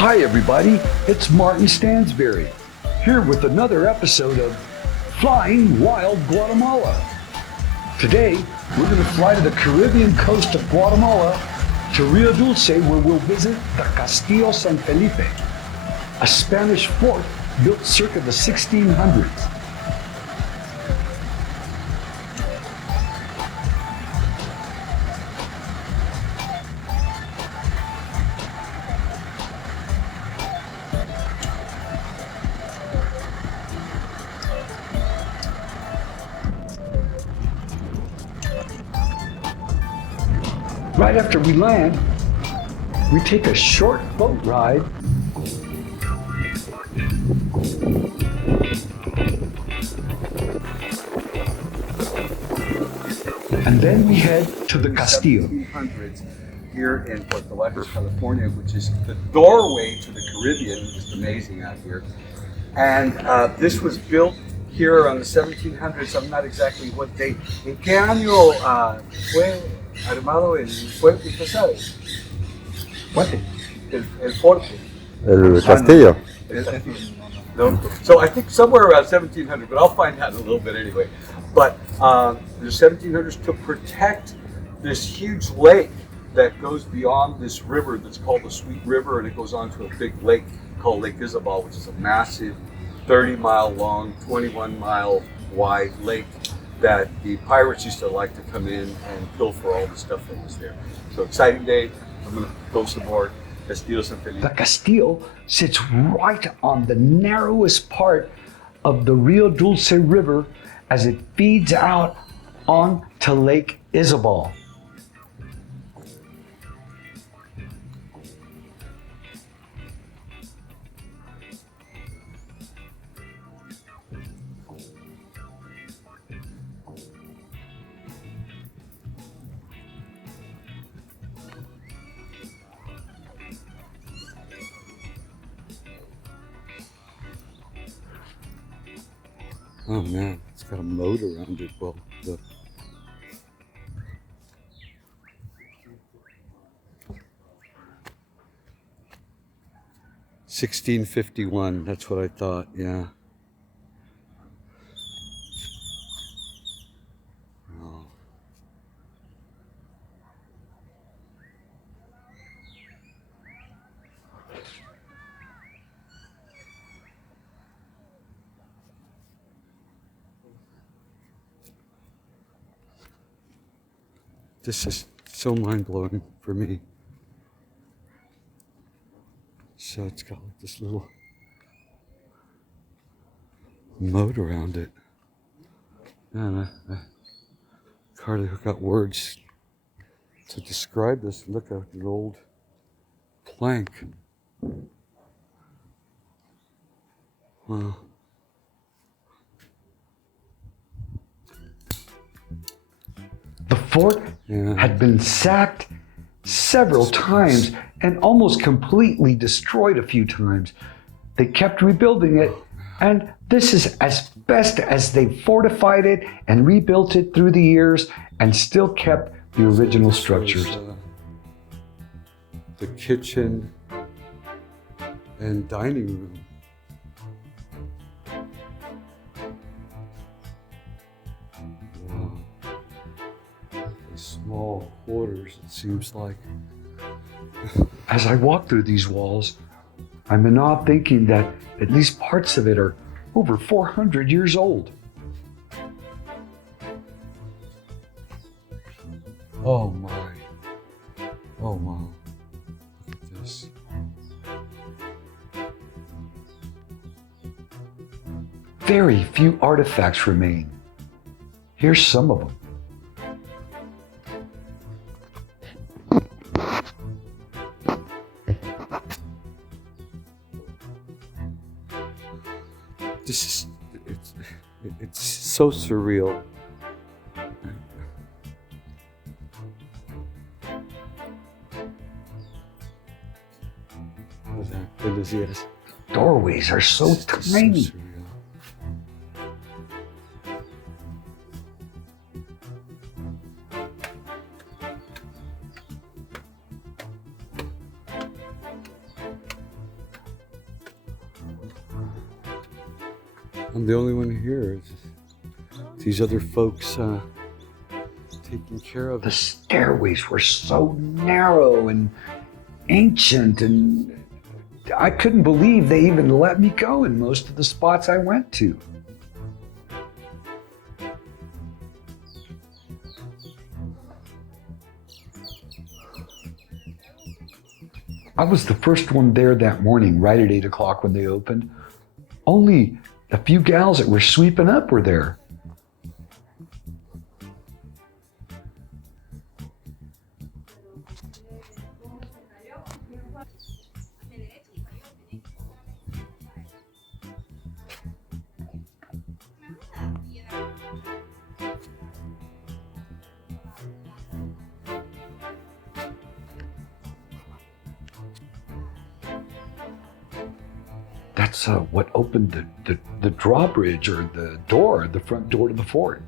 Hi everybody, it's Martin Stansberry, here with another episode of Flying Wild Guatemala. Today, we're going to fly to the Caribbean coast of Guatemala to Rio Dulce, where we'll visit the Castillo San Felipe, a Spanish fort built circa the 1600s. Right after we land, we take a short boat ride and then we head to the Castillo. 1700s here in Puerto Vallarta, California, which is the doorway to the Caribbean, which is amazing out here. And this was built here around the 1700s. I'm not exactly what date. ¿En qué año fue armado el fuerte? ¿Qué sabes? Fuerte. El forte. El Castillo. No. So I think somewhere around 1700, but I'll find out in a little bit anyway. But the 1700s to protect this huge lake that goes beyond this river that's called the Sweet River, and it goes onto a big lake called Lake Isabel, which is a massive 30-mile long, 21-mile wide lake that the pirates used to like to come in and pilfer all the stuff that was there. So exciting day. I'm going to go some more. Castillo San Felipe. The Castillo sits right on the narrowest part of the Rio Dulce River as it feeds out onto Lake Isabel. Oh man, it's got a moat around it. Well, the 1651, that's what I thought, yeah. Oh. This is so mind-blowing for me. So it's got like this little moat around it. Man, I hardly got words to describe this. Look at an old plank. Wow. The fort had been sacked several times and almost completely destroyed a few times. They kept rebuilding it, and this is as best as they fortified it and rebuilt it through the years and still kept the original structures. The kitchen and dining room. Wow. Small quarters, it seems like. As I walk through these walls, I'm in awe thinking that at least parts of it are over 400 years old. Oh my. Oh wow. Look at this. Very few artifacts remain. Here's some of them. This is, it's so surreal. Buenos días. Doorways are so tiny. So surreal. I'm the only one here. These other folks taking care of The stairways were so narrow and ancient, and I couldn't believe they even let me go in most of the spots I went to. I was the first one there that morning, right at 8 o'clock when they opened. Only a few gals that were sweeping up were there. That's what opened the drawbridge, or the front door to the fort.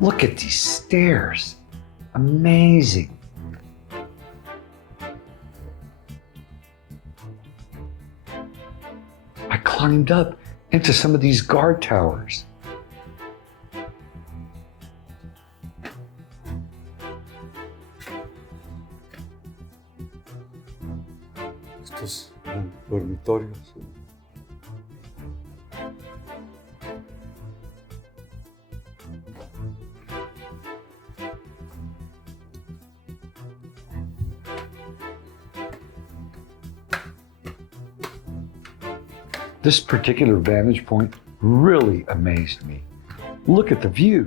Look at these stairs. Amazing. I climbed up into some of these guard towers. estos dormitorios. This particular vantage point really amazed me. Look at the view.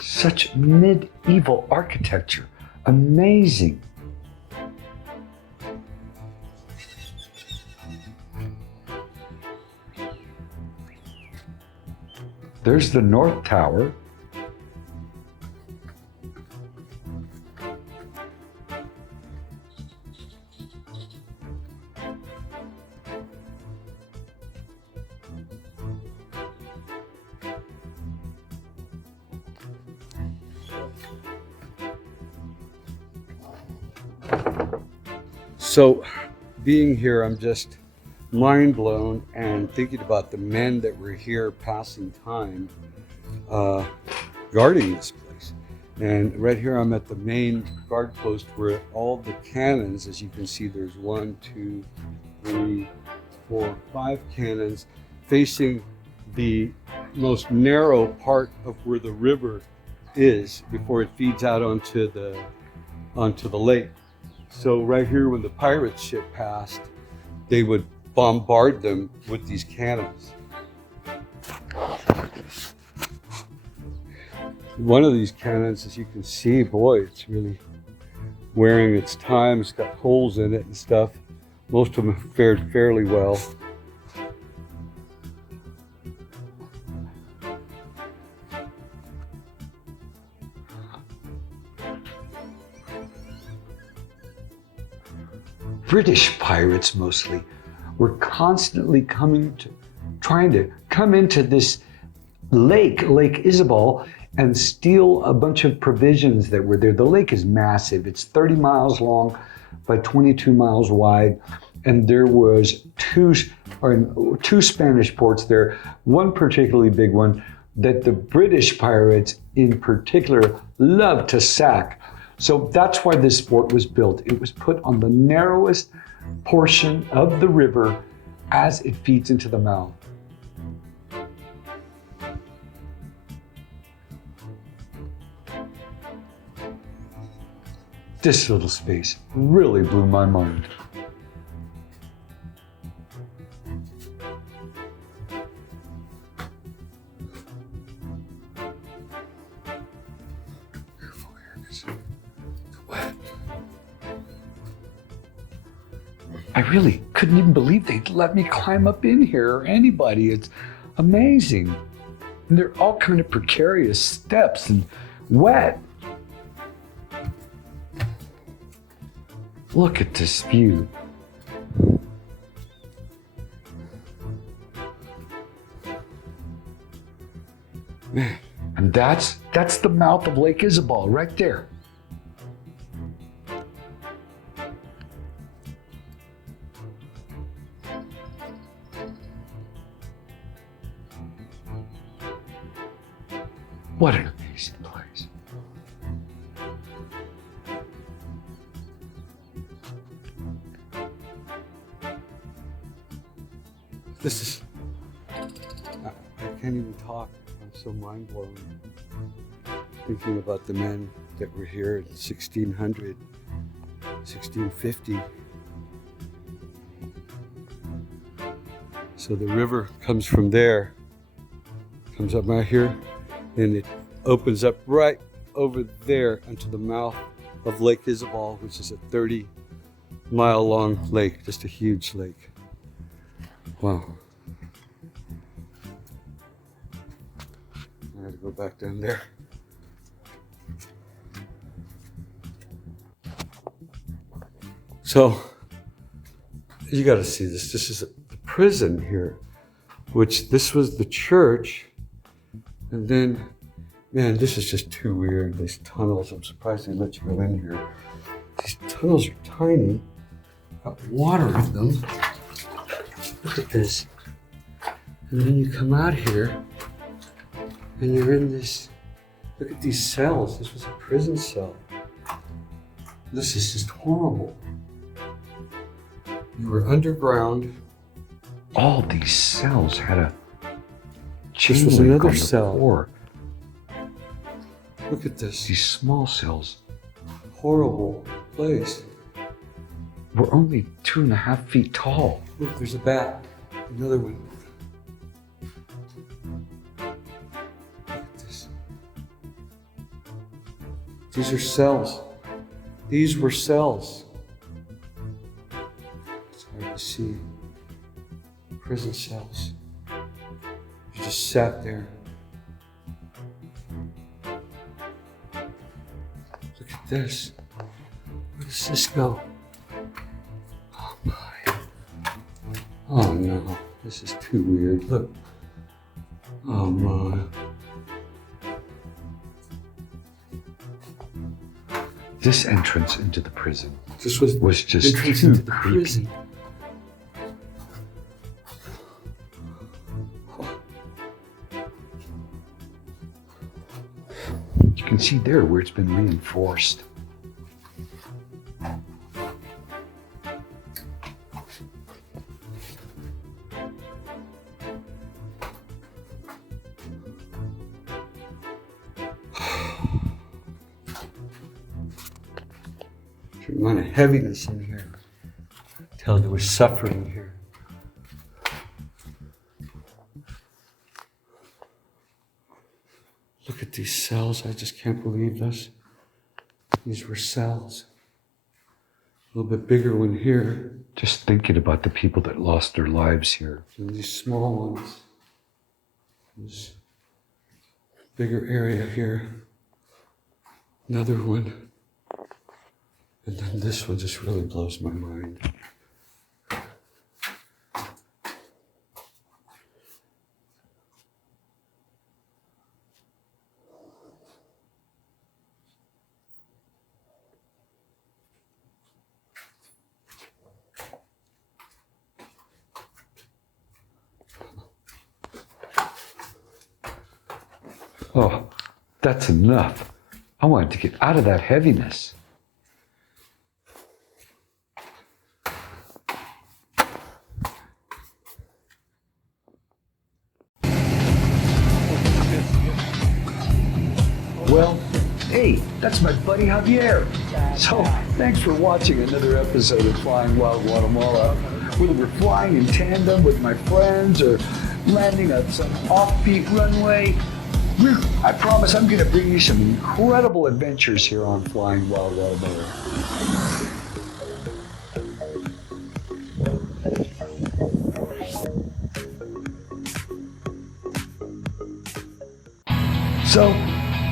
Such medieval architecture. Amazing. There's the North Tower. So being here, I'm just mind blown and thinking about the men that were here passing time guarding this place. And right here I'm at the main guard post where all the cannons, as you can see, there's 1, 2, 3, 4, 5 cannons facing the most narrow part of where the river is before it feeds out onto the lake. So right here, when the pirate ship passed, they would bombard them with these cannons. One of these cannons, as you can see, boy, it's really wearing its time. It's got holes in it and stuff. Most of them have fared fairly well. British pirates mostly were constantly trying to come into this Lake Isabel, and steal a bunch of provisions that were there. The lake is massive. It's 30 miles long by 22 miles wide. And there was two Spanish ports there. One particularly big one that the British pirates in particular loved to sack. So that's why this fort was built. It was put on the narrowest portion of the river as it feeds into the mouth. This little space really blew my mind. I really couldn't even believe they'd let me climb up in here, or anybody. It's amazing. And they're all kind of precarious steps and wet. Look at this view. Man, and that's the mouth of Lake Isabel right there. What an amazing place. This is, I can't even talk. I'm so mind blown. Thinking about the men that were here in 1600, 1650. So the river comes from there, comes up right here, and it opens up right over there into the mouth of Lake Isabel, which is a 30-mile long lake, just a huge lake. Wow. I gotta go back down there. So, you gotta see this. This is the prison here, which this was the church. And then, man, this is just too weird. These tunnels, I'm surprised they let you go in here. These tunnels are tiny, got water in them. Look at this. And then you come out here and you're in this, look at these cells. This was a prison cell. This is just horrible. You were underground. All these cells had a This was chain link another on the cell. floor. Look at this. These small cells Horrible place. were only 2.5 feet tall. Look, there's a bat. Another one. Look at this. These are cells. These were cells. It's hard to see. Prison cells. You just sat there. Look at this. Where does this go? Oh my. Oh no, this is too weird. Look. Oh my. This entrance into the prison This was just entrance too into the creepy. prison. You can see there where it's been reinforced. There's a lot of heaviness in here. Tell there was suffering here. Look at these cells. I just can't believe this. These were cells. A little bit bigger one here. Just thinking about the people that lost their lives here. And these small ones. This bigger area here. Another one. And then this one just really blows my mind. Oh, that's enough. I wanted to get out of that heaviness. Well, hey, that's my buddy Javier. So, thanks for watching another episode of Flying Wild Guatemala. Whether we're flying in tandem with my friends or landing at some offbeat runway, I promise I'm going to bring you some incredible adventures here on Flying Wild Guatemala. So,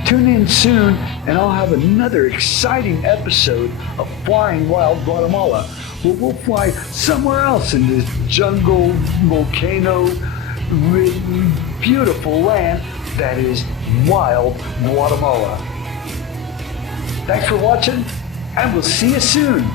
tune in soon and I'll have another exciting episode of Flying Wild Guatemala where we'll fly somewhere else in this jungle, volcano-ridden, beautiful land that is Wild Guatemala. Thanks for watching and we'll see you soon.